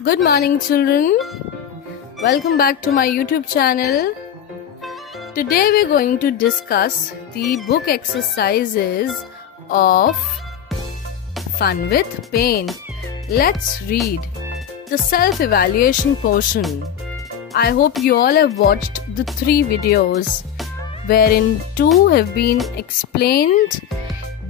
Good morning, children. Welcome back to my YouTube channel. Today we're going to discuss the book exercises of Fun with Paint. Let's read the self-evaluation portion. I hope you all have watched the 3 videos wherein 2 have been explained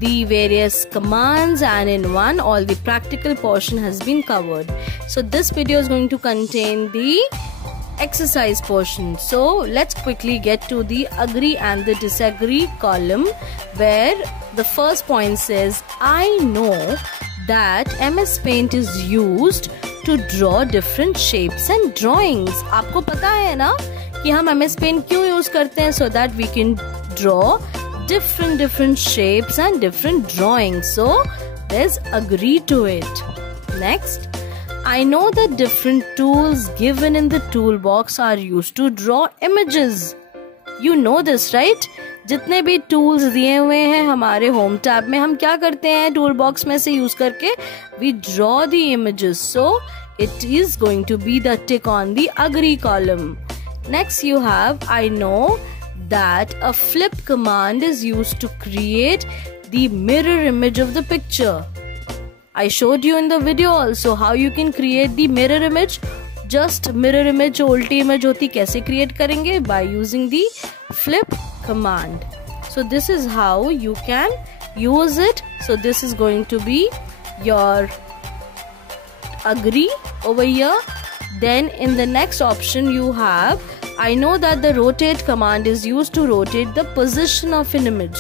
the various commands, and in one all the practical portion has been covered. So this video is going to contain the exercise portion. So let's quickly get to the agree and the disagree column, where the first point says, I know that MS Paint is used to draw different shapes and drawings. आपको पता है ना कि हम MS Paint क्यों use करते हैं? So that we can draw different shapes and different drawings. So let's agree to it. Next, I know that different tools given in the toolbox are used to draw images. You know this, right? जितने भी tools दिए हुए हैं हमारे home tab में, हम क्या करते हैं टूल बॉक्स में से यूज करके? We draw the images. So it is going to be the tick on the agree column. Next you have, I know that a flip command is used to create the mirror image of the picture. I showed you in the video also how you can create the mirror image. Just mirror image, उल्टी image होती कैसे create करेंगे? By using the flip command. So this is how you can use it. So this is going to be your agree over here. Then in the next option you have, I know that the rotate command is used to rotate the position of an image.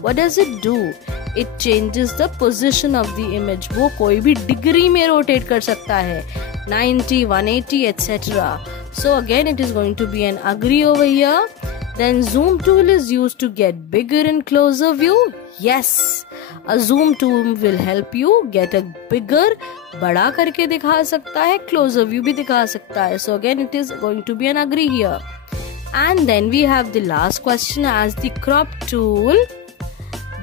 What does it do? It changes the position of the image. वो कोई भी degree में rotate कर सकता है, 90, 180, etc. So again it is going to be an agree over here. Then zoom tool is used to get bigger and closer view. Yes, a zoom tool will help you get a bigger, बड़ा करके दिखा सकता है, closer view भी दिखा सकता है. So again it is going to be an agree here. And then we have the last question as the crop tool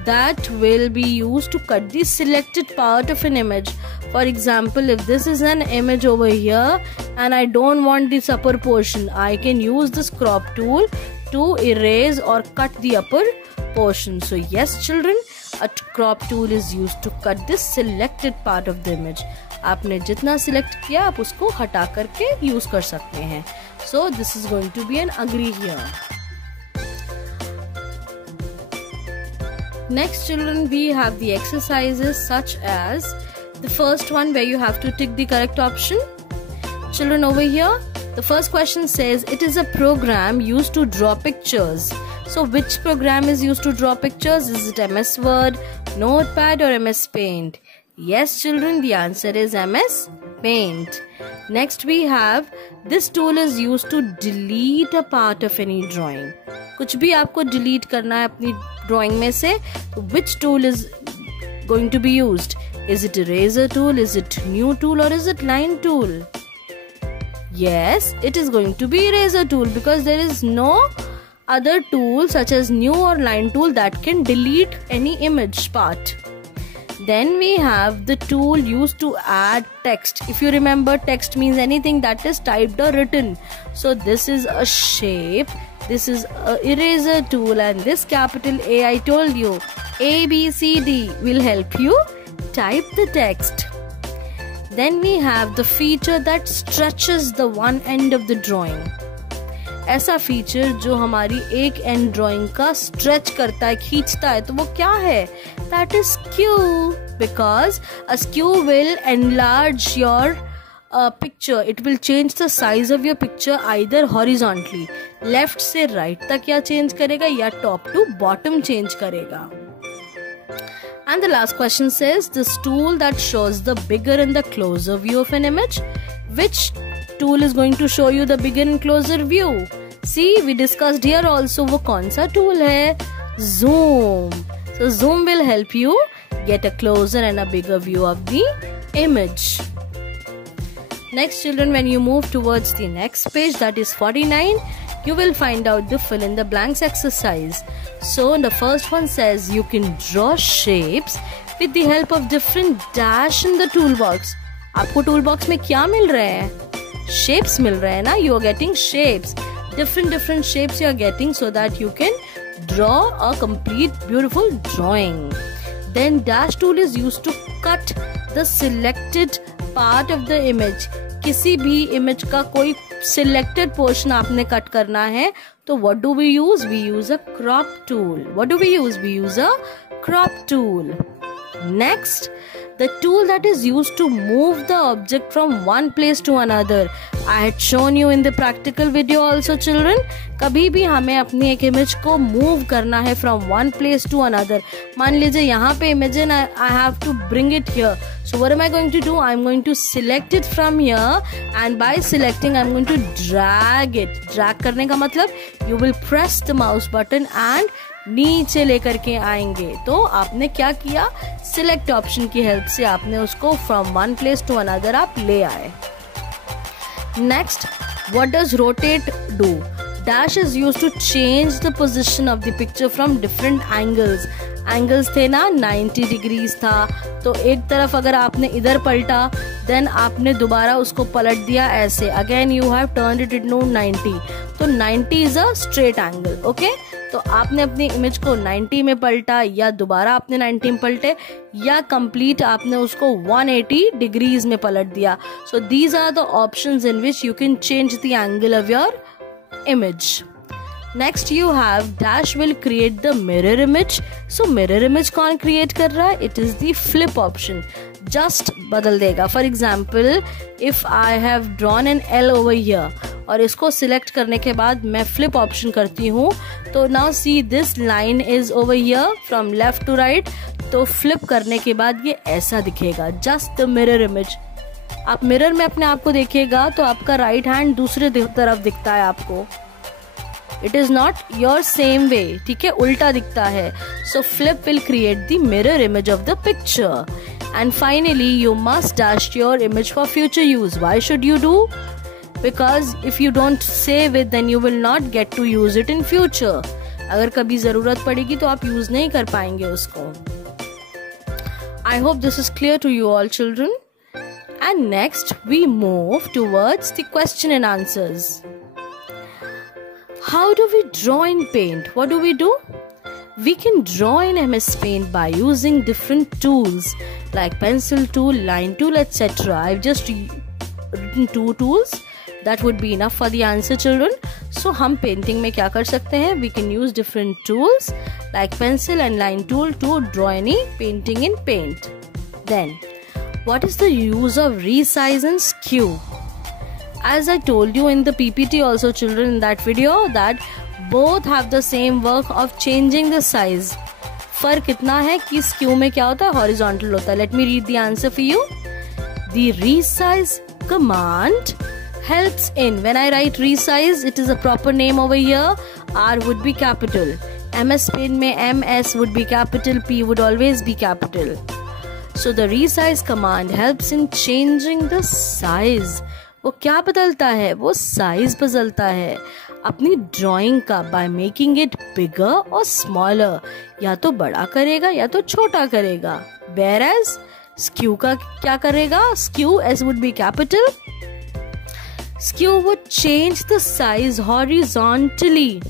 that will be used to cut the selected part of an image. For example, if this is an image over here and I don't want this upper portion, I can use this crop tool to erase or cut the upper portion. So yes children, a crop tool is used to cut this selected part of the image. आपने जितना select किया आप उसको हटा करके use कर सकते हैं. So this is going to be an agree here. Next children, we have the exercises such as the first one where you have to tick the correct option. Children, over here the first question says it is a program used to draw pictures. So which program is used to draw pictures? Is it MS Word, Notepad or MS Paint? Yes children, the answer is MS Paint. Next we have, this tool is used to delete a part of any drawing. कुछ भी आपको delete करना है अपनी drawing में से, which tool is going to be used? Is it eraser tool, is it new tool or is it line tool? Yes, it is going to be eraser tool because there is no other tool such as new or line tool that can delete any image part. Then we have the tool used to add text. If you remember, text means anything that is typed or written. So this is a shape, this is a eraser tool, and this capital A, I told you, A, B, C, D will help you type the text. Then we have the feature that stretches the one end of the drawing. ऐसा feature जो हमारी एक and drawing का stretch करता है, खींचता है, तो वो क्या है? That is skew, because a skew will enlarge your picture. It will change the size of your picture either horizontally, left से right तक या change करेगा या top to bottom change करेगा. And the last question says this tool that shows the bigger and the closer view of an image. Which tool is going to show you the bigger and closer view? See, we discussed here also वो कौन सा tool है? Zoom. So zoom will help you get a closer and a bigger view of the image. Next children, when you move towards the next page, that is 49, you will find out the fill in the blanks exercise. So the first one says you can draw shapes with the help of different dash in the toolbox. आपको tool box में क्या मिल रहे हैं? Shapes मिल रहे हैं ना. You are getting shapes, different shapes you are getting, so that you can draw a complete beautiful drawing. Then dash tool is used to cut the selected part of the image. किसी भी image का कोई selected portion आपने cut करना है तो what do we use? We use a crop tool. What do we use? We use a crop tool. Next, the tool that is used to move the object from one place to another. I had shown you in the practical video also, children. कभी भी हमें अपनी एक image को move करना है from one place to another. मान लीजिए यहाँ पे इमेज है, I have to bring it here. So what am I going to do? I'm going to select it from here, and by selecting I'm going to drag it. Drag करने का मतलब you will press the mouse button and नीचे लेकर के आएंगे. तो आपने क्या किया? सिलेक्ट ऑप्शन की हेल्प से आपने उसको from one place to another आप ले आए. Next, what does rotate do? Dash is used to change the position of the picture from different angles. Angles थे ना, 90 डिग्रीज था, तो एक तरफ अगर आपने इधर पलटा, देन आपने दोबारा उसको पलट दिया ऐसे, again you have turned it into 90. तो 90 is a straight angle. Okay, तो आपने अपनी इमेज को 90 में पलटा, या दोबारा आपने 90 में पलटे, या कंप्लीट आपने उसको 180 डिग्रीज में पलट दिया. So these are the options in which you can change the angle of your image. Next you have dash will create the mirror image. So mirror image कौन क्रिएट कर रहा है? It is the flip option. Just बदल देगा. For example, if I have drawn an L over here, और इसको select करने के बाद मैं फ्लिप ऑप्शन करती हूँ, तो now see this line is over here from left to right. तो फ्लिप करने के बाद ये ऐसा दिखेगा. Just the mirror image. आप मिरर में अपने आप को देखिएगा तो आपका राइट हैंड दूसरे तरफ दिखता है आपको. It is not your same way. ठीक है, उल्टा दिखता है. So flip will create the mirror image of the picture. And finally, you must dash your image for future use. Why should you do? Because if you don't save it, then you will not get to use it in future. अगर कभी जरूरत पड़ेगी तो आप use नहीं कर पाएंगे उसको. I hope this is clear to you all, children. And next, we move towards the question and answers. How do we draw in Paint? What do we do? We can draw in MS Paint by using different tools like pencil tool, line tool, etc. I've just written 2 tools. That would be enough for the answer, children. So हम painting में क्या कर सकते हैं? We can use different tools like pencil and line tool to draw any painting in Paint. Then, what is the use of resize and skew? As I told you in the PPT also, children, in that video, that both have the same work of changing the size. फर्क इतना है कि skew में क्या होता है? Horizontal होता है. Let me read the answer for you. The resize command helps in, when I write resize, it is a proper name over here. R would be capital. MS Paint में MS would be capital, P would always be capital. So the resize command helps in changing the size. वो क्या बदलता है? वो size बदलता है अपनी drawing का, बाय मेकिंग इट बिगर और स्मॉलर. या तो बड़ा करेगा या तो छोटा करेगा. Whereas स्क्यू का क्या करेगा? Skew, S would be capital. Skew would change the size horizontally.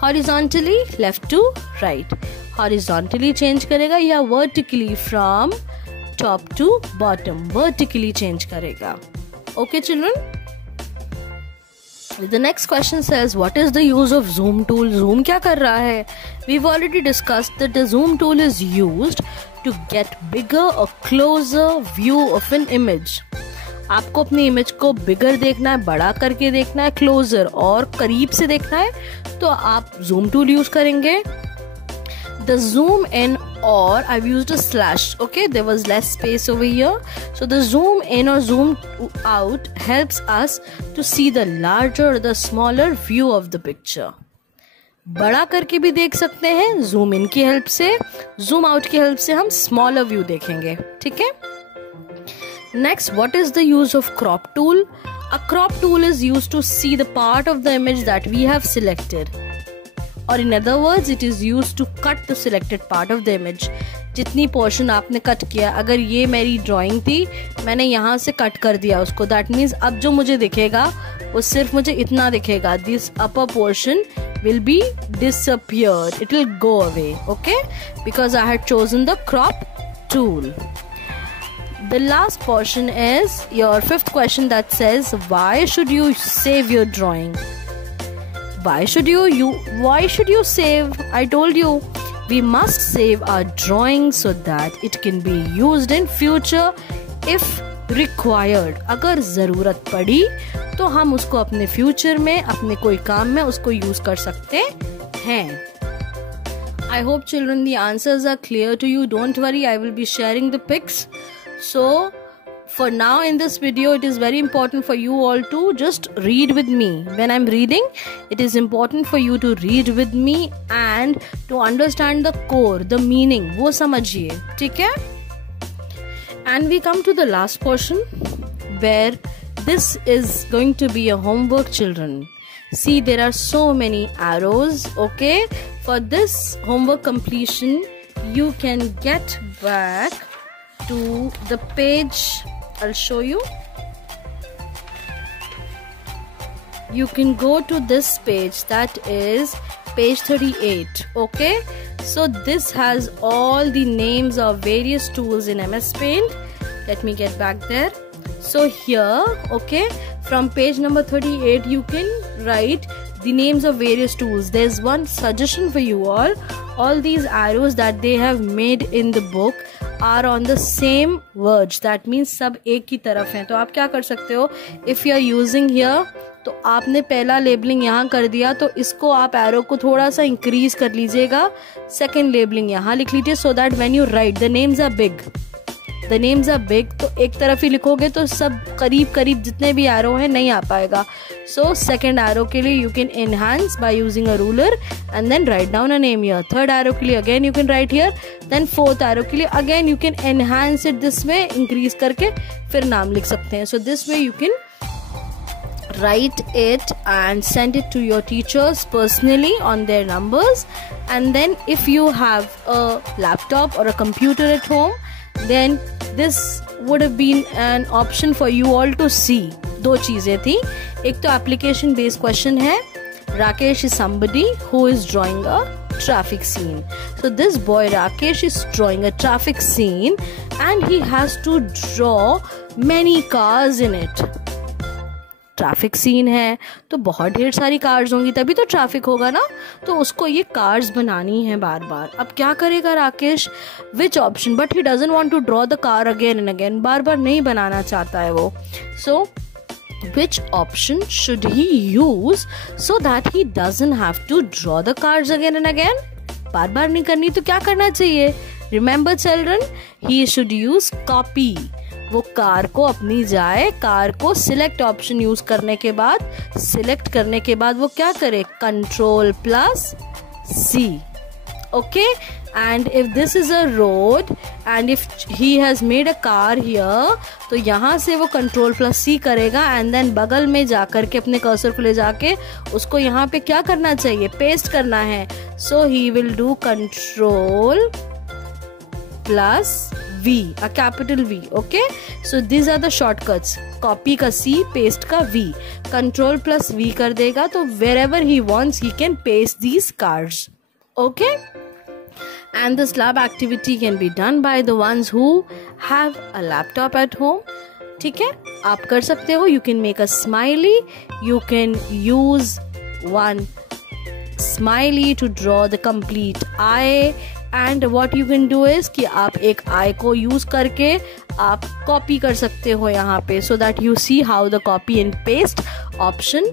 Horizontally, left to right. Horizontally change करेगा या vertically from top to bottom. Vertically change करेगा. Okay, children? The next question says, what is the use of zoom tool? Zoom क्या कर रहा है? We've already discussed that the zoom tool is used to get bigger or closer view of an image. आपको अपनी image को बिगर देखना है, बड़ा करके देखना है, क्लोजर और करीब से देखना है, तो आप जूम टूल यूज करेंगे. The zoom in, or I've used a slash. Okay, there was less space over here. So the zoom in or zoom out helps us to see the larger or the smaller view of the picture. बड़ा करके भी देख सकते हैं zoom in की help से, zoom out की help से हम smaller view देखेंगे. ठीक है? Next, what is the use of crop tool? A crop tool is used to see the part of the image that we have selected. Or in other words, it is used to cut the selected part of the image. जितनी portion आपने cut किया, अगर ये मेरी drawing थी, मैंने यहाँ से कट कर दिया उसको, दैट मीन्स अब जो मुझे दिखेगा वो सिर्फ मुझे इतना दिखेगा. This upper portion will be disappeared, it will go away, okay, because I had chosen the crop tool. The last portion is your fifth question that says, why should you save your drawing? Why should you save? I told you we must save our drawing so that it can be used in future if required. अगर ज़रूरत पड़ी तो हम उसको अपने future में, अपने कोई काम में उसको यूज कर सकते हैं. I hope children the answers are clear to you. Don't worry, I will be sharing the pics. So for now in this video, it is very important for you all to just read with me. When I'm reading, it is important for you to read with me and to understand the core, the meaning. वो समझिए, ठीक है? And we come to the last portion where this is going to be a homework, children. See, there are so many arrows, okay? For this homework completion, you can get back to the page. I'll show you. You can go to this page, that is page 38, okay? So this has all the names of various tools in MS Paint. Let me get back there. So here, okay, from page number 38, you can write the names of various tools. There's one suggestion for you all. All these arrows that they have made in the book are on the same verge. That means सब एक ही तरफ हैं. तो आप क्या कर सकते हो? If you are using here, तो आपने पहला लेबलिंग यहाँ कर दिया, तो इसको आप एरो को थोड़ा सा इंक्रीज कर लीजिएगा. सेकेंड लेबलिंग यहाँ लिख लीजिए, so that when you write, the names are big. The names are big. तो एक तरफ ही लिखोगे तो सब करीब करीब जितने भी एरो हैं नहीं आ पाएगा. So second arrow के लिए you can enhance by using a ruler and then write down a name here. Third arrow के लिए again you can write here. Then fourth arrow के लिए again you can enhance it this way, increase करके फिर नाम लिख सकते हैं. So this way you can write it and send it to your teachers personally on their numbers. And then if you have a laptop or a computer at home, then this would have been an option for you all to see. दो चीजें थी. एक तो application based question है. Rakesh is somebody who is drawing a traffic scene. So this boy Rakesh is drawing a traffic scene and he has to draw many cars in it. Traffic scene है तो बहुत ढेर सारी cars होंगी, तभी तो traffic होगा ना. तो उसको ये कार्स बनानी है बार बार. अब क्या करेगा Rakesh? Which option? But he doesn't want to draw the car again and again. बार बार नहीं बनाना चाहता है वो. सो which option should he use so that he doesn't have to draw the cars again and again? बार बार नहीं करनी तो क्या करना चाहिए? Remember children, he should use copy. वो कार को अपनी जाए, कार को सिलेक्ट ऑप्शन यूज करने के बाद, सिलेक्ट करने के बाद वो क्या करे? Ctrl+C. Okay, and if this is a road and if he has made a car here, तो यहाँ से वो Ctrl+C करेगा and then बगल में जाकर के अपने कर्सर को ले जाके उसको यहाँ पे क्या करना चाहिए? पेस्ट करना है. So he will do Ctrl+V, a capital V. Okay, so these are the shortcuts. Copy का C, paste का V. Ctrl+V कर देगा तो wherever he wants he can paste these cards. Okay, and this lab activity can be done by the ones who have a laptop at home. ठीक है, आप कर सकते हो. You can make a smiley. You can use one smiley to draw the complete eye. And what you can do is कि आप एक eye को use करके आप copy कर सकते हो यहाँ पे, so that you see how the copy and paste option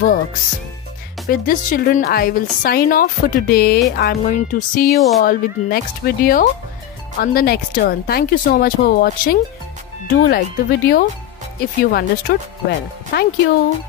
works. With this children, I will sign off for today. I'm going to see you all with next video on the next turn. Thank you so much for watching. Do like the video if you've understood well. Thank you.